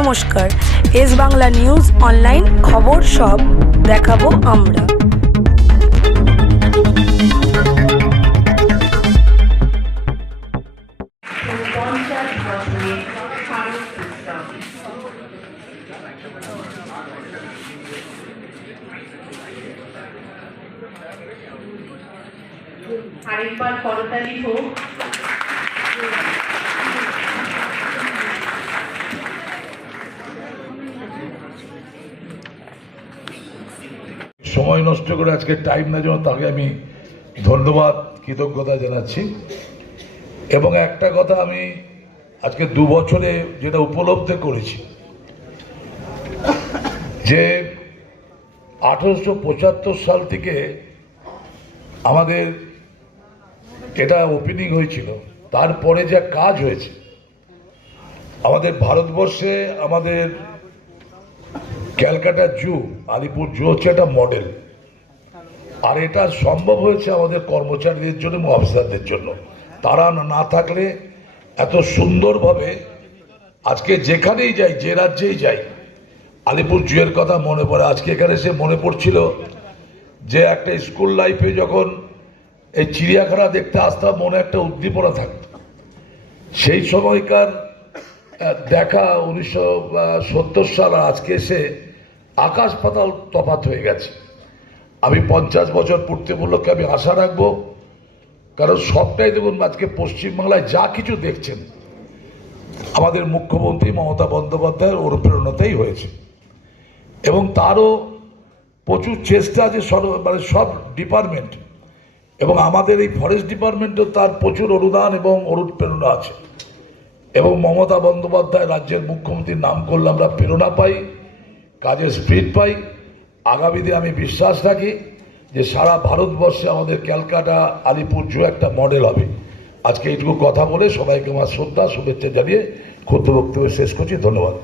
নমস্কার। S Bangla news online খবর সব দেখাবো আমরা। আরেকবার করতালি হোক। সময় নষ্ট করে আজকে টাইম না জন্য তাকে আমি ধন্যবাদ, কৃতজ্ঞতা জানাচ্ছি। এবং একটা কথা আমি আজকে দু বছরে যেটা উপলব্ধি করেছি, যে আঠেরোশো পঁচাত্তর সাল থেকে আমাদের এটা ওপেনিং হয়েছিল, তারপরে যা কাজ হয়েছে, আমাদের ভারতবর্ষে আমাদের ক্যালকাটা জু, আলিপুর জু হচ্ছে একটা মডেল আর এটা সম্ভব হয়েছে আমাদের কর্মচারীদের জন্য এবং অফিসারদের জন্য। তারা না- থাকলে এত সুন্দরভাবে আজকে যেখানেই যাই, যে রাজ্যেই যাই, আলিপুর জুয়ের কথা মনে পড়ে। আজকে এখানে সে মনে পড়ছিল যে একটা স্কুল লাইফে যখন এই চিড়িয়াখানা দেখতে আসতাম, মনে একটা উদ্দীপনা থাকতো। সেই সময়কার দেখা উনিশশো সত্তর সাল আজকে এসে আকাশ পাতাল তফাত হয়ে গেছে। আমি পঞ্চাশ বছর পূর্তি উপলক্ষে আমি আশা রাখব, কারণ সবটাই দেখুন আজকে পশ্চিমবাংলায় যা কিছু দেখছেন, আমাদের মুখ্যমন্ত্রী মমতা বন্দ্যোপাধ্যায়ের অনুপ্রেরণাতেই হয়েছে। এবং তারও প্রচুর চেষ্টা আছে সর- মানে সব ডিপার্টমেন্ট, এবং আমাদের এই ফরেস্ট ডিপার্টমেন্টও তার প্রচুর অনুদান এবং অনুপ্রেরণা আছে। এবং মমতা বন্দ্যোপাধ্যায় রাজ্যের মুখ্যমন্ত্রীর নাম করলে আমরা প্রেরণা পাই। কাজের স্পিড পাই। আগামীতে আমি বিশ্বাস রাখি যে সারা ভারতবর্ষে আমাদের ক্যালকাটা, আলিপুর জু একটা মডেল হবে। আজকে এইটুকু কথা বলে সবাইকে আমার শ্রদ্ধা, শুভেচ্ছা জানিয়ে ক্ষুদ্র বক্তব্য শেষ করছি। ধন্যবাদ।